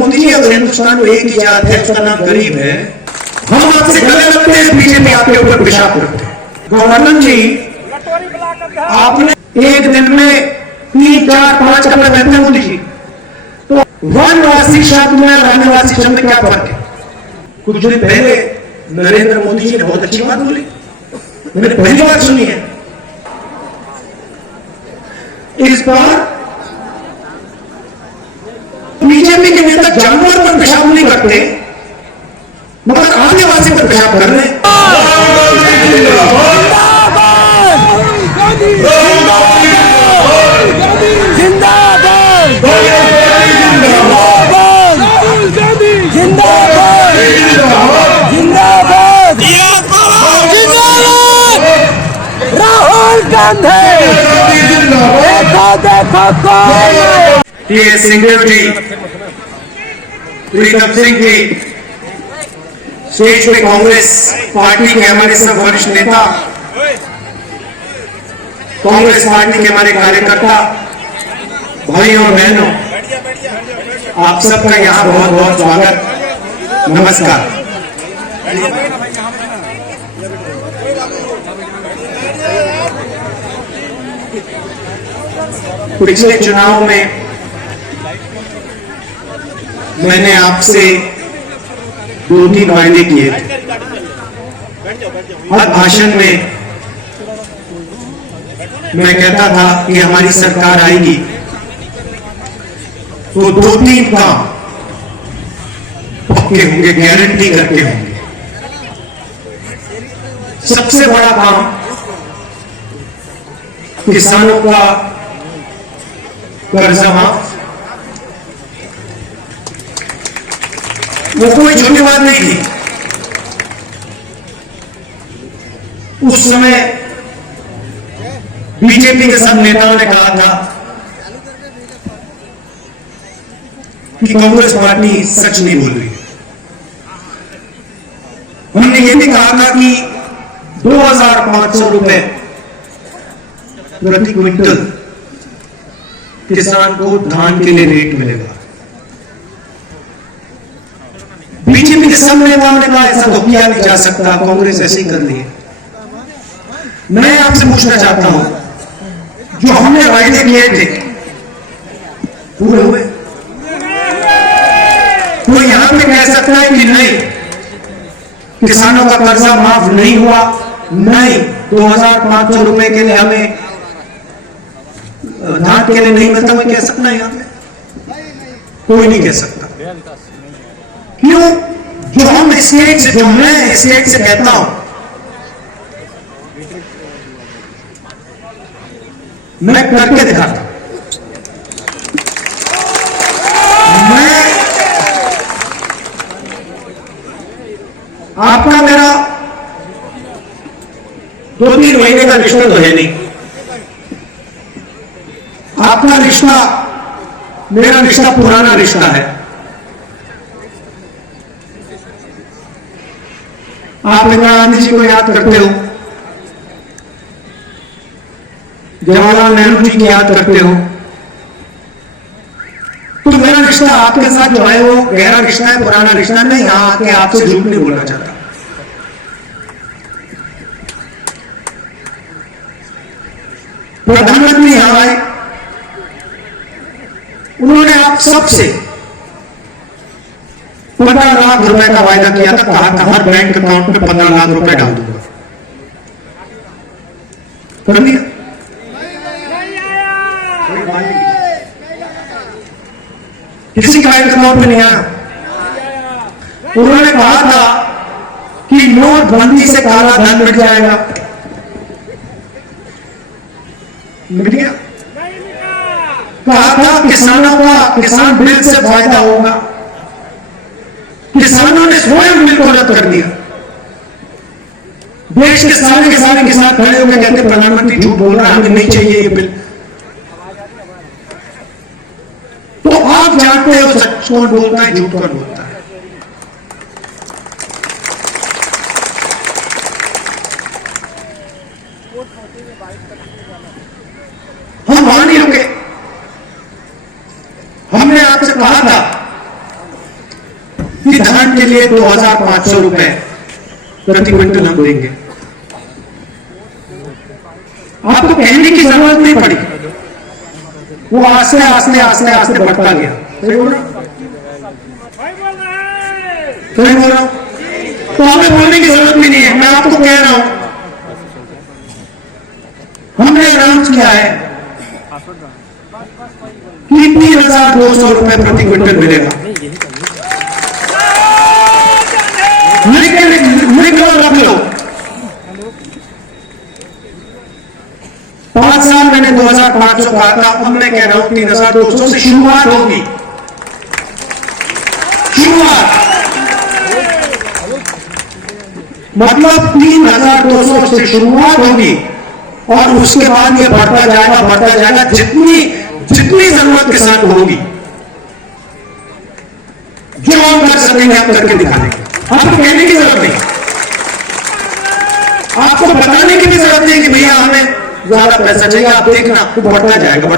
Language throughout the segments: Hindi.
मोदी जी, अगर हिंदुस्तान को एक ही जात है, उसका नाम गरीब है, हम आपसे गले लगते हैं, बीजेपी आपके ऊपर पेशाब करते हैं। गवर्नर जी, आपने एक दिन में 3, 4, 5 कपड़े पहनते हैं मोदी जी, तो वनवासी शब्द में वनवासी शब्द में क्या फर्क है? कुछ दिन पहले नरेंद्र मोदी जी ने बहुत अच्छी बात बोली, मैंने पहली बार सुनी है। इस बार बीजेपी के नेता जानवर पर पेशाब नहीं करते, मगर आदिवासी पर पेशाब कर रहे हैं। राहुल गांधी देखो ये सिंह जी, प्रीतम सिंह जी, स्टेज पे कांग्रेस पार्टी के हमारे सब वरिष्ठ नेता, कांग्रेस पार्टी के हमारे कार्यकर्ता भाई और बहनों, आप सबका यहाँ बहुत बहुत स्वागत, नमस्कार। पिछले चुनाव में मैंने आपसे 2-3 वायदे किए थे। हर भाषण में मैं कहता था कि हमारी सरकार आएगी तो 2-3 काम पक्के होंगे, गारंटी करके होंगे। सबसे बड़ा काम किसानों का कर्जा माफ। वो कोई छोटी बात नहीं थी। उस समय बीजेपी के सब नेताओं ने कहा था कि कांग्रेस पार्टी सच नहीं बोल रही। हमने ये भी कहा था कि 2500 रुपए प्रति क्विंटल किसान को धान के लिए रेट मिलेगा। बीजेपी के सब नेताओं ने कहा ऐसा तो किया नहीं जा सकता, कांग्रेस ऐसे ही कर रही है। मैं आपसे पूछना चाहता हूं, जो हमने वायदे किए थे पूरे हुए? कोई यहां पे कह सकता है कि नहीं, किसानों का कर्जा माफ नहीं हुआ? नहीं, 2500 रुपए के लिए हमें धान के लिए नहीं मिलता, मैं कह सकता है? यहां पे कोई नहीं कह सकता। क्यों? जो हम स्टेट से, जो मैं स्टेट से कहता हूं, मैं करके दिखाता हूं। मैं आपका मेरा 2-3 महीने का रिश्ता तो है नहीं। आपका रिश्ता मेरा रिश्ता पुराना रिश्ता है। आप इंदिरा गांधी जी को याद करते हो, जवाहरलाल नेहरू जी की याद करते हो, तो मेरा रिश्ता आपके साथ जो है वो गहरा रिश्ता है, पुराना रिश्ता नहीं। यहां आके आपसे झूठ नहीं बोलना चाहता। प्रधानमंत्री यहां आए, उन्होंने आप सबसे 15 लाख रुपए का वायदा किया था, कहा था हर बैंक अकाउंट में 15 लाख रुपए डाल दूंगा। कर दिया? किसी का बैंक अकाउंट में नहीं आया। उन्होंने कहा था कि नोटबंदी से काला धन मिट जाएगा, मिट गया। कहा था किसानों का, किसान बिल से फायदा होगा, किसानों ने स्वयं बिल को रद्द कर दिया। देश के सारे किसान खड़े होकर कहते प्रधानमंत्री झूठ बोल रहा है, हमें नहीं चाहिए ये बिल। तो आप जानते हो सच कौन बोलता है, झूठ कौन बोलता है। हम वहां नहीं रुके। हमने आपसे कहा था कि धान के लिए 2500 रुपए प्रति क्विंटल हम देंगे। आपको कहने की जरूरत नहीं पड़ी, वो आस्ते आस्ते आस्ते आस्ते बढ़ता गया। सही बोल रहा हूं? तो हमें बोलने की जरूरत भी नहीं है, मैं आपको कह रहा हूं। हमने अनाउंस किया है कि 3200 रुपए प्रति क्विंटल मिलेगा। रख लो, 5 साल मैंने 2500 कहा था, अब मैं कह रहा हूं 3200 से शुरुआत होगी। शुरुआत मतलब 3200 से शुरुआत होगी और उसके बाद ये बढ़ता जाएगा जितनी जरूरत किसान को होगी। जो हम कर सकेंगे हम करके दिखा देंगे। आपको कहने की जरूरत नहीं, आपको बताने की भी जरूरत नहीं कि भैया हमें ज्यादा पैसा चाहिए, आप देखना वो बढ़ता जाएगा।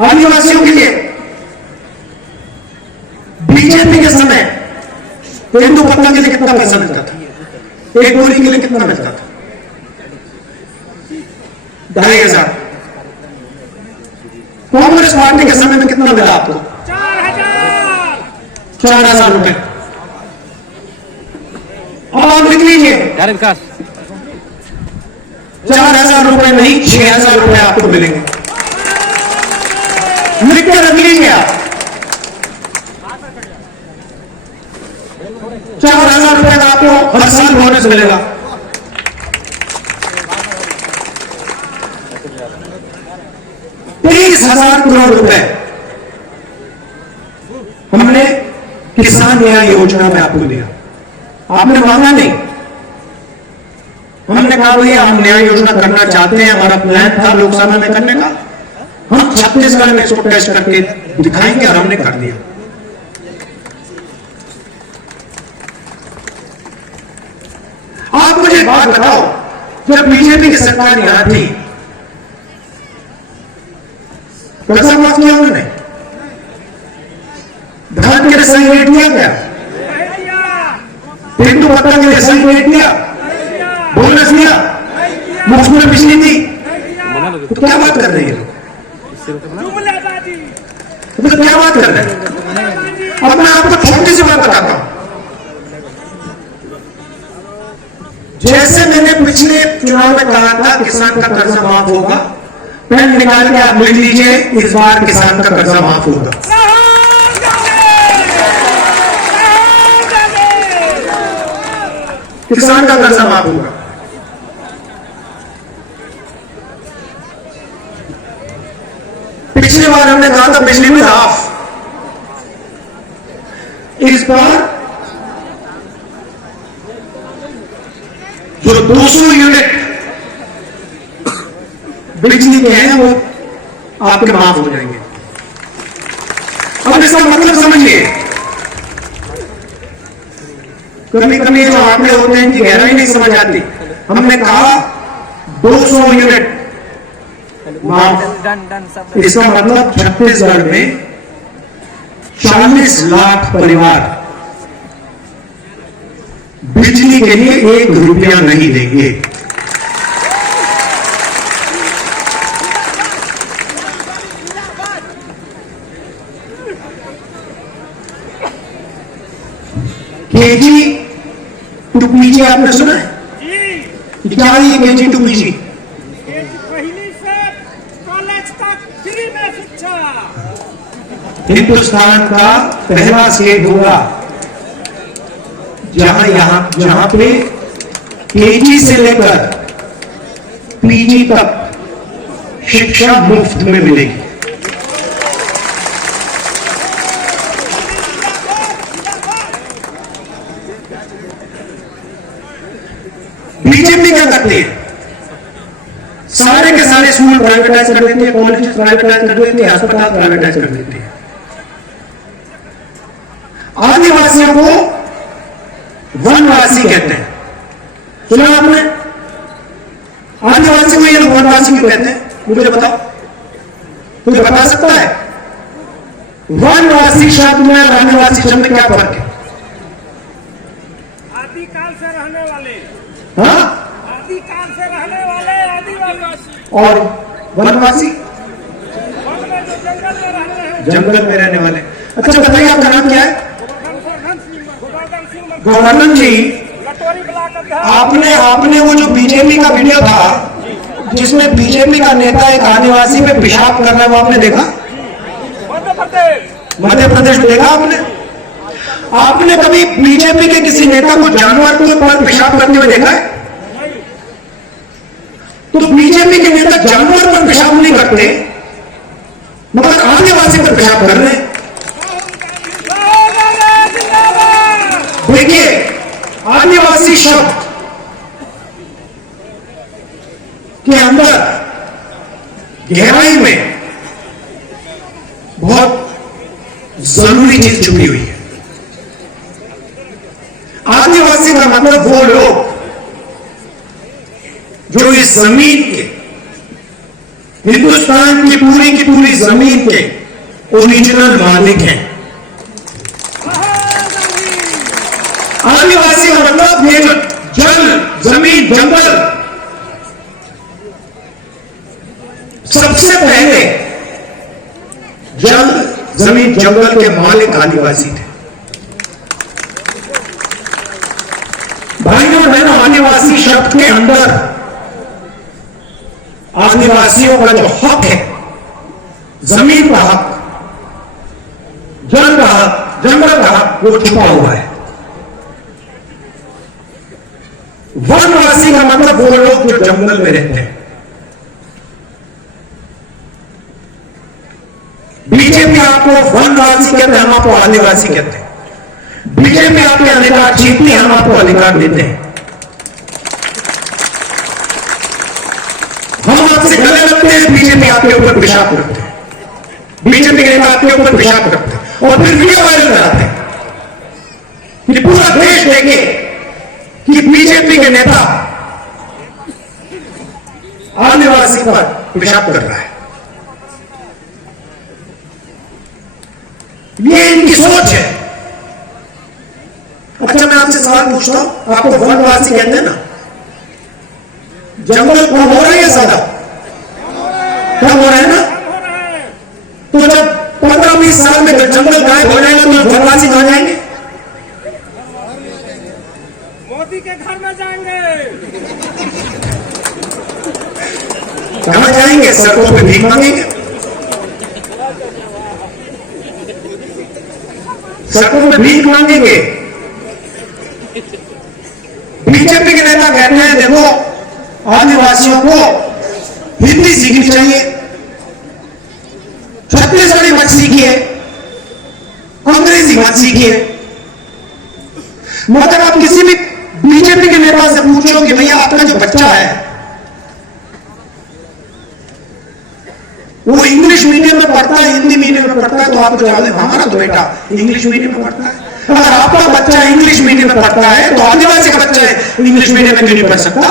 आदिवासियों के लिए बीजेपी के समय तेंदुपत्ता के लिए कितना पैसा मिलता था? एक बोरी के लिए कितना मिलता था? 2500। कांग्रेस पार्टी के समय में कितना मिला आपको? 4000 रुपए। अब आप लिख लीजिए 4000 रुपए नहीं 6000 रुपए आपको मिलेंगे। लिख के रख लीजिए आप 4000 रुपए का आपको हर साल बोनस मिलेगा। ₹30,000 करोड़ रुपए हमने किसान न्याय योजना में आपको दिया। आपने मांगा नहीं, हमने कहा भैया हम न्याय योजना करना चाहते हैं, हमारा प्लान था लोकसभा में करने का, हम छत्तीसगढ़ में इसको टेस्ट करके दिखाएंगे और हमने कर दिया। आप मुझे बात बताओ, जब बीजेपी की सरकार यहां थी कर्जा माफ किया उन्होंने? धान के लिए सही रेट दिया क्या? तेंदुपत्ता के लिए सही रेट दिया? बोनस दिया? मुफ्त में बिजली दी? तो क्या बात कर रही है? तो क्या बात कर रहे हैं? अब मैं आपको छोटी सी बात बताता हूं। जैसे मैंने पिछले चुनाव में कहा था किसान का कर्जा माफ होगा, पेन निकाल के आप लिख लीजिए इस बार किसान का कर्जा माफ होगा। किसान का कर्जा माफ होगा। पिछली बार हमने कहा था बिजली में हाफ, इस बार जो 200 यूनिट बिजली के हैं वो आपके माफ हो जाएंगे। अब इसका मतलब समझिए, कभी कभी जो आंकड़े होते हैं कि गहराई नहीं समझ आती। हमने कहा 200 यूनिट माफ, इसका मतलब छत्तीसगढ़ में 40 लाख परिवार बिजली के लिए 1 रुपया नहीं देंगे। केजी टू पीजी आपने सुना है? क्या है केजी टू पीजी? पहली से कॉलेज तक फ्री में शिक्षा। हिंदुस्तान का पहला स्टेट होगा जहां पे केजी से लेकर पीजी तक शिक्षा मुफ्त में मिलेगी। बीजेपी क्या करती है? सारे के सारे स्कूल प्राइवेटाइज कर देती है, कॉलेज प्राइवेटाइज कर देती है, अस्पताल प्राइवेटाइज कर देती है। आदिवासियों को वनवासी कहते हैं। सुना आपने? आदिवासी को ये लोग वनवासी क्यों कहते हैं? मुझे बताओ, मुझे बता सकता है? वनवासी शब्द में आदिवासी शब्द में क्या फर्क है? आदिकाल से रहने वाले, हाँ? आदिकाल से रहने वाले आदिवासी, और वनवासी वन में जो जंगल में रहते हैं, जंगल में रहने वाले। अच्छा बताइए, आपका नाम क्या है? गोवर्धन सिंह गोवर्धन जी, लटोरी ब्लॉक अध्यक्ष। आपने वो जो बीजेपी का वीडियो था जिसमें बीजेपी का नेता एक आदिवासी पे पेशाब कर रहा है, वो आपने देखा? मध्य प्रदेश में देखा आपने? आपने कभी बीजेपी के किसी नेता को जानवर के ऊपर पेशाब करते हुए देखा है? तो बीजेपी के नेता जानवर पर पेशाब नहीं करते, मगर आदिवासी पर पेशाब कर रहे हैं। देखिए, आदिवासी शब्द के अंदर गहराई में बहुत जरूरी चीज छुपी हुई है। आदिवासी का मतलब वो लोग जो इस जमीन के, हिंदुस्तान की पूरी जमीन के ओरिजिनल मालिक हैं। आदिवासी का मतलब ये जो जल, जमीन, जंगल, सबसे पहले जल, जमीन, जंगल के मालिक आदिवासी थे। भाइयों बहनों, आदिवासी शब्द के अंदर आदिवासियों का जो हक है, जमीन का हक, जल का हक, जंगल का हक, वो छुपा हुआ है। वनवासी का मतलब वो लोग जो जंगल में रहते हैं। बीजेपी आपको वनवासी कहते हैं, हम आपको आदिवासी कहते हैं। बीजेपी आपके अधिकार छीनती है, हम आपको अधिकार देते हैं। हम आपसे गले लगते हैं, बीजेपी आपके ऊपर पेशाब करते हैं, बीजेपी के नेता आपके ऊपर पेशाब करते हैं और फिर वीडियो वायरल कराते हैं कि पूरा देश देखे कि बीजेपी के नेता आदिवासी पर पेशाब कर रहा है। ये इनकी सोच है। अच्छा, मैं आपसे सवाल पूछता हूं, आपको वनवासी कहते हैं ना? जंगल कम हो रही है, ज्यादा कम हो रहा है ना? तो जब 15-20 साल में जंगल गायब हो जाएगा तो वनवासी कहां जाएंगे? मोदी के घर में जाएंगे। कहां जाएंगे? सड़कों पे भीख मांगेंगे, सड़कों पे भीख मांगेंगे। बीजेपी के नेता कहते हैं देखो, आदिवासियों को हिंदी सीखनी चाहिए, छत्तीसगढ़ी मत सीखिए, अंग्रेजी मत सीखिए। मगर आप किसी भी बीजेपी के नेता से पूछो कि भैया आपका जो बच्चा है वो इंग्लिश मीडियम में पढ़ता है, हिंदी मीडियम में पढ़ता है, तो आपको जवाब दे हमारा तो बेटा इंग्लिश मीडियम में पढ़ता है। अगर आपका बच्चा इंग्लिश मीडियम में पढ़ता है तो आदिवासी का बच्चा इंग्लिश मीडियम में क्यों नहीं पढ़ सकता?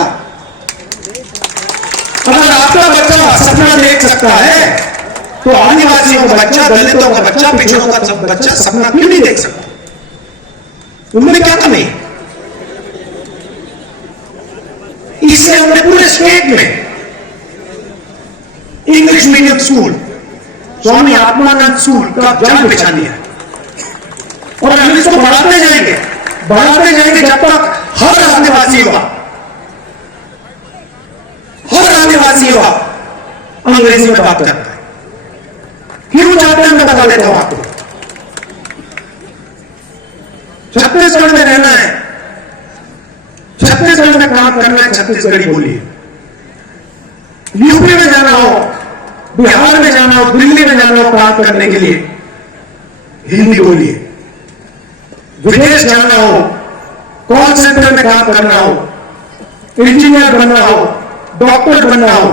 अगर आपका बच्चा सपना देख सकता है तो आदिवासियों का बच्चा, दलितों का बच्चा, पिछड़ों का बच्चा सपना क्यों नहीं देख सकता? उनमें क्या कमी? इसलिए हमने पूरे स्टेट में English medium school, Swami Atmanand school का जाल बिछा दिया और हम इसको बढ़ाते जाएंगे जब तक हर आदिवासी युवा अंग्रेजी में बात करता है। क्यों चाहते हैं मैं बता देता हूं आपको। छत्तीसगढ़ में रहना है, छत्तीसगढ़ में काम करना है, छत्तीसगढ़ी बोलिए। यूपी में जाना हो, बिहार में जाना हो, दिल्ली में जाना हो काम करने के लिए, हिंदी बोलिए। विदेश जाना हो, कॉल सेंटर में काम करना हो, इंजीनियर बनना हो, डॉक्टर बनना हो,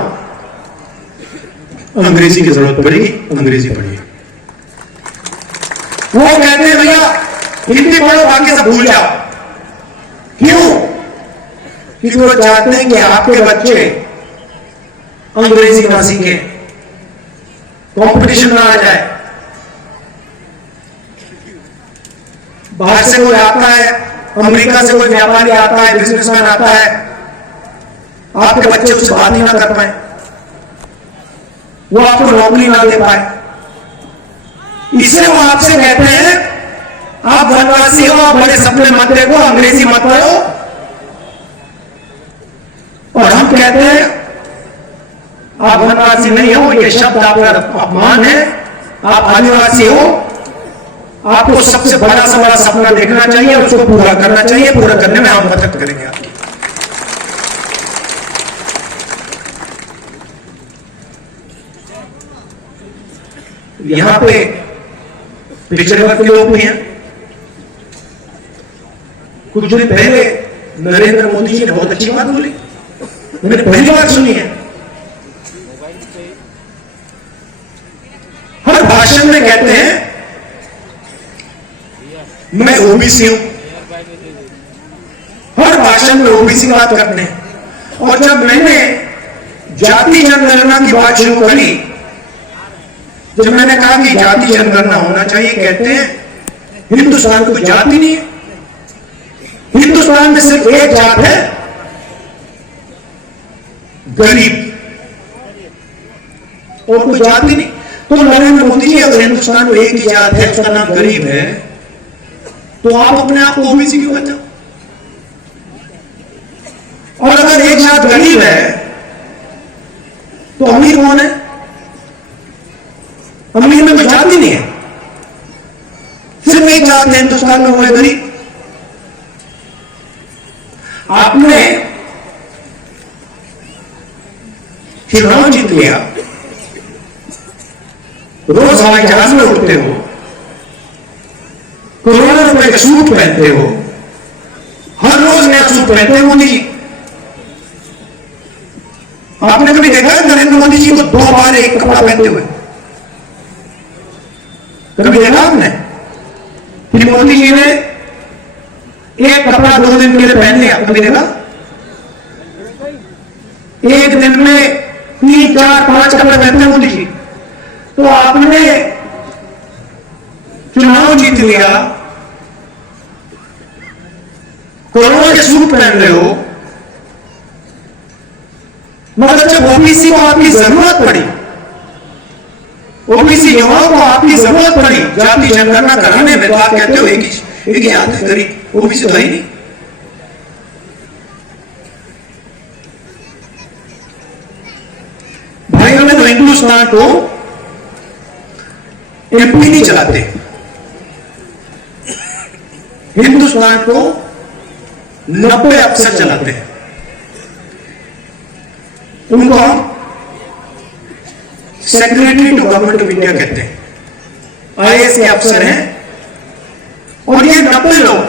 अंग्रेजी की जरूरत पड़ेगी, अंग्रेजी पढ़िए। वो कहते हैं भैया हिंदी पढ़ो, बाकी सब भूल जाओ। क्यों? क्योंकि वो चाहते हैं कि आपके बच्चे अंग्रेजी ना सीखे, कंपटीशन ना आ जाए। बाहर से कोई आता है, अमेरिका से कोई व्यापारी आता है, बिजनेसमैन आता है, आपके बच्चे उससे बात ही ना कर पाए, वो आपको नौकरी ना दे पाए। इसे वो आपसे कहते हैं आप वनवासी हो, आप बड़े सपने मत देखो, अंग्रेजी मत पढ़ो। और हम कहते हैं आप वनवासी नहीं हो, ये शब्द आपका अपमान है। आप आदिवासी हो, आपको सबसे बड़ा से बड़ा सपना देखना चाहिए, उसको पूरा करना चाहिए। पूरा करने में हम मदद करेंगे आपकी। यहां पे पिछड़े वर्ग के लोग भी हैं। कुछ दिन पहले नरेंद्र मोदी जी ने बहुत अच्छी बात बोली, मैंने पहली बार सुनी है। हर भाषण में कहते हैं मैं ओबीसी हूं, हर भाषण में ओबीसी बात करते हैं। और जब मैंने जाति जनगणना की बात शुरू करी, जब मैंने कहा कि जाति जनगणना होना चाहिए, कहते हैं हिंदुस्तान कोई जाति नहीं है, हिंदुस्तान में सिर्फ एक जात है, गरीब, और कोई जाति नहीं। तो नरेंद्र मोदी जी अगर हिंदुस्तान में एक ही जात है, उसका नाम गरीब है, तो आप अपने आप को ओबीसी क्यों कहते हो? और अगर एक जात गरीब है तो अमीर कौन है? अमीर में कोई जाति नहीं है, सिर्फ एक जात है हिंदुस्तान में, वो है गरीब। आपने चुनाव जीत लिया, रोज हवाई जहाज में उड़ते हो, करोड़ों रुपए का सूट पहनते हो, हर रोज नया सूट पहनते हो मोदी जी। आपने कभी देखा है नरेंद्र मोदी जी को 2 बार एक कपड़ा पहनते हुए? कभी देखा आपने कि मोदी जी ने एक कपड़ा 2 दिन के लिए पहन लिया? कभी देखा? एक दिन में 3, 4, 5 कपड़े पहनते हैं मोदी जी। तो आपने चुनाव जीत लिया, करोड़ों के सूट पहन रहे हो, मगर जब ओबीसी को आपकी जरूरत पड़ी, ओबीसी युवाओं को आपकी जरूरत पड़ी जाति जनगणना कराने में, तो आप कहते हो एक ही जात है गरीब, ओबीसी तो ही नहीं। भाइयों ने तो हिंदुस्तान को एमपी नहीं चलाते, हिंदुस्तान को 90 अफसर चलाते हैं। उनको हम secretary to government of India कहते हैं, आईएएस के अफसर हैं। और ये 90 लोग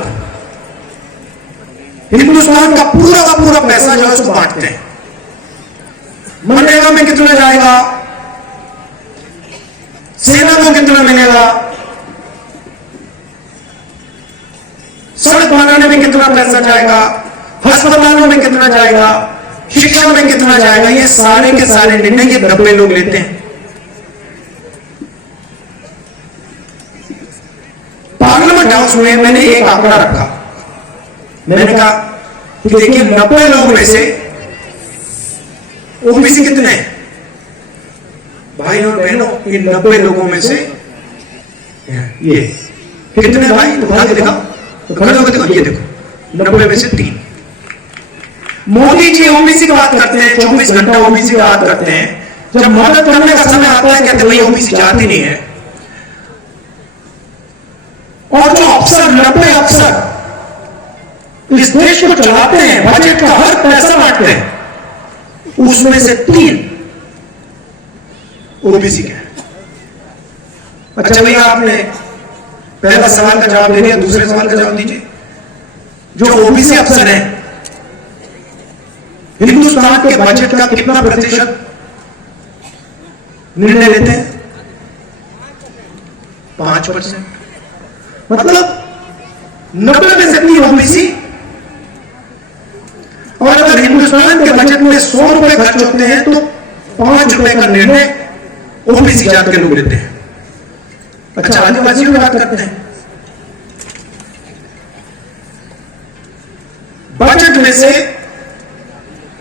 हिंदुस्तान का पूरा पैसा जो है उसको बांटते हैं। मनरेगा में कितना जाएगा, सेना को कितना मिलेगा, सड़क बनाने में कितना पैसा जाएगा, अस्पतालों में कितना जाएगा, शिक्षा में कितना जाएगा, ये सारे के सारे निर्णय ये 90 लोग लेते हैं। पार्लियामेंट हाउस में मैंने एक आंकड़ा रखा, मैंने कहा कि देखिए 90 लोगों में से ओबीसी कितने हैं? भाई और बहनों, इन 90 लोगों में से ये कितने भाई उठा के दिखाओ, तो खड़े होकर देखो, ये देखो 90 में से 3। मोदी जी ओबीसी की बात करते हैं, 24 घंटा ओबीसी की बात करते हैं। जब मदद करने का समय आता है कहते भाई ओबीसी जाति नहीं है। और जो अफसर 90 अफसर इस देश को चलाते हैं, बजट का हर पैसा बांटते हैं, उसमें से 3 ओबीसी के हैं। अच्छा भैया, आपने पहला सवाल का जवाब दे दिया, दूसरे सवाल का जवाब दीजिए। जो ओबीसी अफसर हैं हिंदुस्तान के बजट का कितना प्रतिशत निर्णय लेते हैं? 5%। मतलब 90 में से 3 ओबीसी। और अगर हिंदुस्तान के बजट में 100 रुपए खर्च होते हैं तो ₹5 का निर्णय ओबीसी जात के लोग लेते हैं। अच्छा, आदिवासियों की बात करते हैं। बजट में से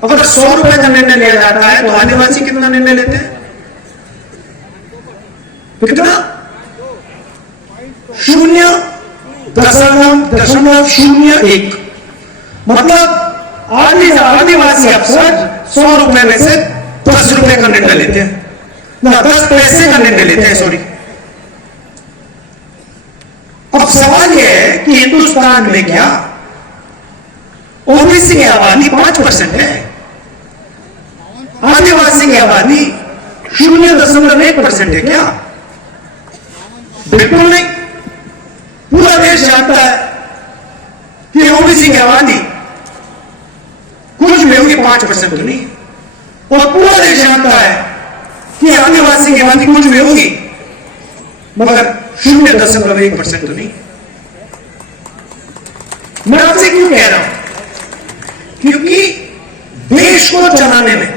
अगर ₹100 का निर्णय लिया जाता है तो आदिवासी कितना निर्णय लेते हैं? कितना? 0.001। मतलब आदिवासी अफसर ₹100 में से ₹10 का निर्णय लेते हैं, ना 10 पैसे का निर्णय लेते हैं, सॉरी। अब सवाल यह है कि हिंदुस्तान में क्या ओबीसी की आबादी 5% है? आदिवासी की आबादी 0.1% है क्या? बिल्कुल नहीं। पूरा देश जानता है कि ओबीसी की आबादी कुछ भी होगी 5% तो नहीं, और पूरा देश जानता है कि आदिवासी की आबादी कुछ भी होगी मगर 0.1% तो नहीं। मैं आपसे क्यों कह रहा हूं? क्योंकि देश को चलाने में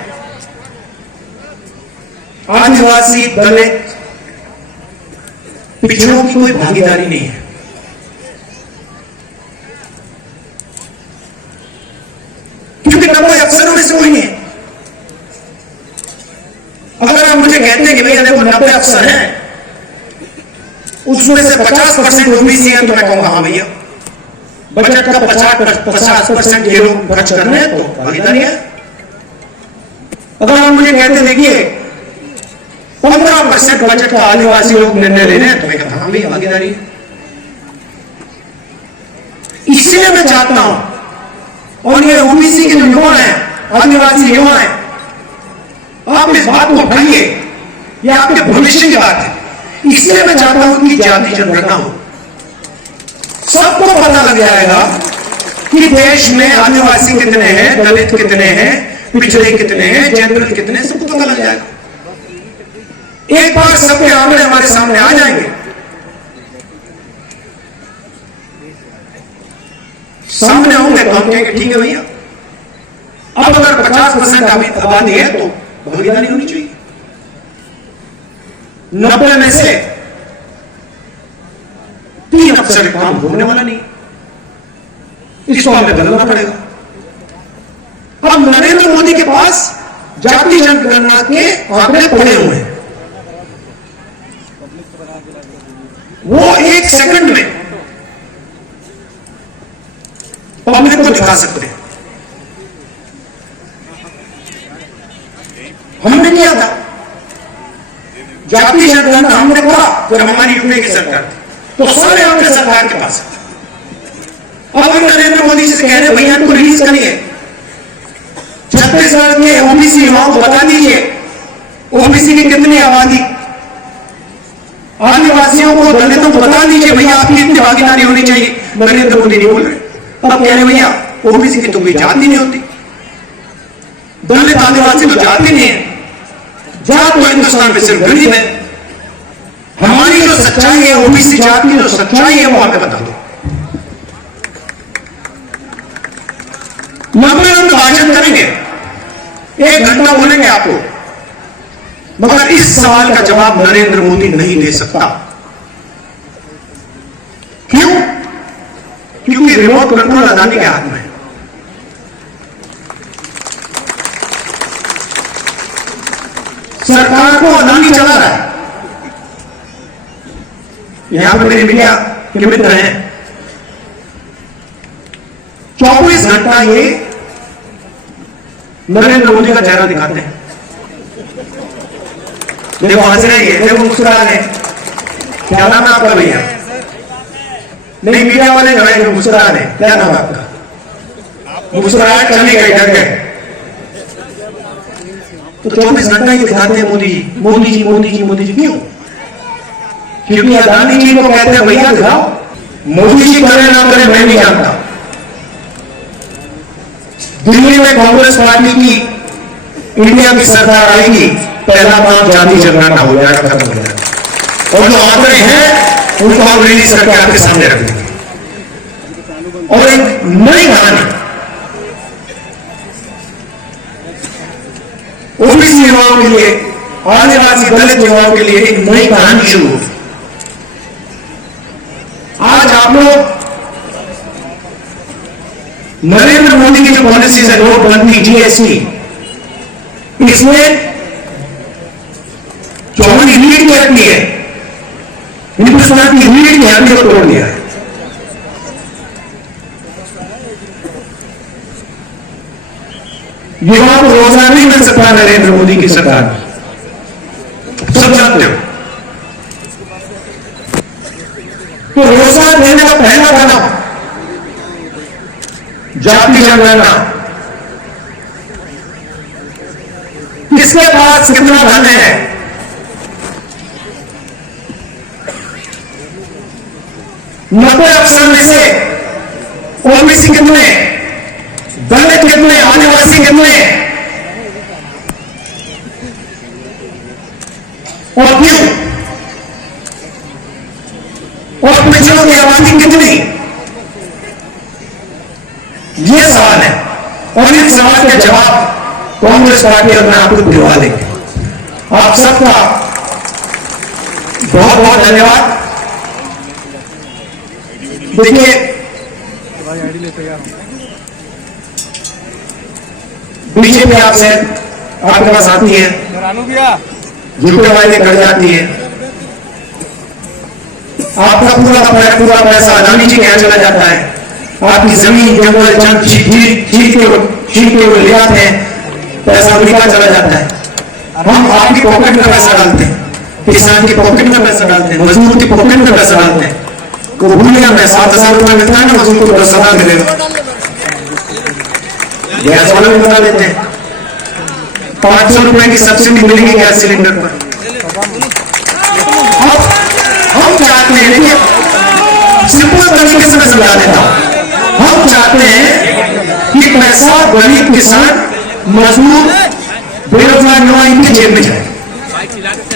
आदिवासी, दलित, पिछड़ों की कोई भागीदारी नहीं है। क्योंकि 90 अफसरों में से कोई नहीं है। अगर आप मुझे कहते हैं कि भैया देखो 90 अफसर हैं, उसमें से 50% ओबीसी है, तो मैं कहूंगा हाँ भैया, बजट का 50% ये लोग खर्च कर रहे हैं तो भागीदारी है। अगर आप मुझे कहते देखिए 15% बजट का आदिवासी लोग निर्णय ले रहे हैं, तो मैं कहता हाँ भैया भागीदारी है। इसलिए मैं चाहता हूं, और ये ओबीसी के जो युवा हैं, आदिवासी युवा हैं, आप इस बात को उठाइए, ये आपके भविष्य की बात है। इसलिए मैं चाहता हूं कि जाति जनगणना हो, सबको पता लग जाएगा कि देश में आदिवासी कितने हैं, दलित कितने हैं, पिछड़े कितने हैं, जनरल कितने, सबको पता लग जाएगा। एक बार सबके आंकड़े हमारे सामने आ जाएंगे, सामने होंगे तो हम कहेंगे ठीक है भैया। अब अगर 50% आबादी है तो भागीदारी होनी चाहिए। 90 में से 3 अफसर काम होने वाला नहीं, इसको हमें बदलना पड़ेगा। अब नरेंद्र मोदी के पास जाति जनगणना के आंकड़े पड़े हुए हैं, वो 1 सेकंड में पब्लिक को दिखा सकते हैं। हमने किया था जाति जनगणना, हमने कहा जब हमारी यूपीए की सरकार थी तो सारे आंकड़े सरकार के पास। अब हम नरेंद्र मोदी से कह रहे भैया इनको रिलीज करिए, छत्तीसगढ़ के ओबीसी युवाओं को बता दीजिए ओबीसी की कितनी आबादी, आदिवासियों को, दलितों को बता दीजिए भैया आपकी इतनी भागीदारी होनी चाहिए। नरेंद्र मोदी नहीं बोल रहे। अब कह रहे भैया ओबीसी की तो कोई जाति नहीं होती, दलित आदिवासी तो जाति नहीं है, जात तो हिंदुस्तान में सिर्फ गरीब है। हमारी जो सच्चाई है, ओबीसी जात की जो सच्चाई है वो हमें बता दो। 90 हम भाषण करेंगे, 1 घंटा बोलेंगे आपको, मगर इस सवाल का जवाब नरेंद्र मोदी नहीं दे सकता। क्यों? क्योंकि रिमोट कंट्रोल अदानी के हाथ में है। सरकार को अदानी चला रहा है। यहां पर मेरे मीडिया के मित्र हैं, 24 घंटा ये नरेंद्र मोदी का चेहरा दिखाते हैं। देखो हंस रहे हैं, देखो मुस्कुरा रहे हैं। क्या नाम है आपका भैया? नहीं, मीडिया वाले जो है जो मुस्कुरा रहे हैं, क्या नाम है आपका? मुस्कुराहट चली गई, डर गए। तो 24 घंटा ही दिखाते हैं मोदी जी, मोदी जी, मोदी जी, मोदी जी। क्यों? क्योंकि अदानी जी को कहते हैं भैया दिखाओ, मोदी जी करे ना करे मैं नहीं जानता। दिल्ली में कांग्रेस पार्टी की इंडिया की सरकार आएगी, पहला काम जाति जनगणना हो जाएगा, खत्म हो जाएगा, और जो आंकड़े हैं उनको हम रिलीज करके आपके सामने रख देंगे। और एक नई कहानी ओबीसी आदिवासी युवाओं के लिए, आदिवासी दलित युवाओं के लिए एक नई कहानी शुरू हुई। आज आप लोग नरेंद्र मोदी की जो पॉलिसीज है, नोटबंदी, जीएसटी, इसमें जो हमारी रीढ़ की हड्डी है, हिंदुस्तान की रीढ़ की हड्डी को तोड़ दिया है। युवाओं को रोजगार नहीं मिल सकता नरेंद्र मोदी की सरकार में, सब जानते हो। तो रोजगार देने का पहला कदम जाति जनगणना। किसके पास कितना धन है, नब्बे अफसर में से ओबीसी कितने, दलित कितने, आदिवासी कितने, और क्यों, और पिछड़ों की आबादी कितनी, ये सवाल है। और इस सवाल के जवाब कांग्रेस पार्टी अपने आप को दिलवा देगी। आप सबका बहुत बहुत धन्यवाद। देखिए, बीजेपी आपसे, आपके पास आती है, झूठे वायदे कर जाती है, आपका पूरा पैसा अदानी जी के यहां चला जाता है, आपकी जमीन जंगल जंग छीन के वो ले आते हैं, पैसा अमेरिका चला जाता है। हम आपकी पॉकेट में पैसा डालते हैं, किसान की पॉकेट में पैसा डालते हैं, मजदूर की पॉकेट में पैसा डालते हैं। वो भूल गया मैं 7,000 रुपए मिलता है ना, मजदूर को 10,000 मिलेगा। गैस वाले भी बता देते हैं 500 रुपए की सब्सिडी मिलेगी गैस सिलेंडर पर। हम चाहते हैं, देखिए सिंपल तरीके से मैं समझा देता हूं, हम चाहते हैं कि पैसा गरीब किसान, मजदूर, बेरोजगार युवा इनकी जेब में जाए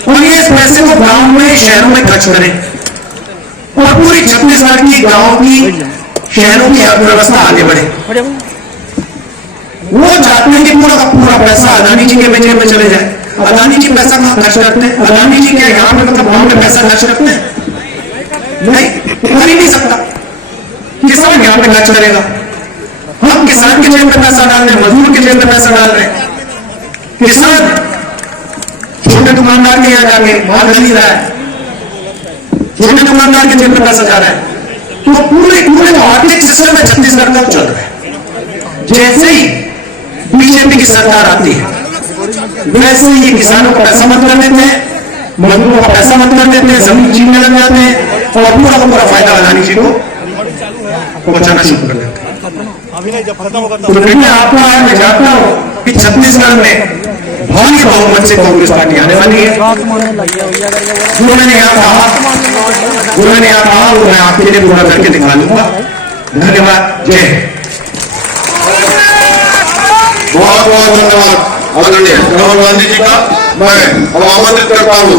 और ये पैसे को गांव में, शहरों में खर्च करें और पूरी छत्तीसगढ़ की गांव की, शहरों की अर्थव्यवस्था आगे बढ़े। वो चाहते हैं कि पूरा का पूरा पैसा अदानी जी के जेब में चले जाए। अदानी जी पैसा कहां खर्च करते हैं? अदानी जी क्या यहाँ पे मतलब गांव में पैसा खर्च करते हैं? नहीं, कर ही नहीं सकता। किसान यहाँ पे खर्च करेगा। हम किसान के जेब में पैसा डाल रहे हैं, मजदूर के जेब में पैसा डाल रहे हैं। किसान छोटे दुकानदार के यहाँ जाके माल खरीद रहा है, छोटे दुकानदार के जेब में पैसा जा रहा है। तो पूरे आर्थिक सिस्टम में छत्तीसगढ़ का चल रहा है। जैसे ही बीजेपी की सरकार आती है, वैसे ही किसानों को पैसा मत कर देते हैं, मजदूरों का पैसा मत कर देते हैं, जमीन छीनने लग जाते हैं और पूरा फायदा अदानी जी को पहुंचाना शुरू कर देते हैं। तो देखिए, आपको मैं चाहता हूं कि छत्तीसगढ़ में भारी बहुमत से कांग्रेस पार्टी आने वाली है। जो मैंने यहाँ कहा वो मैं आपके लिए पूरा करके दिखा लूंगा। धन्यवाद। जय हिंद। बहुत बहुत धन्यवाद आदरणीय राहुल गांधी जी का। मैं अब आमंत्रित करता हूँ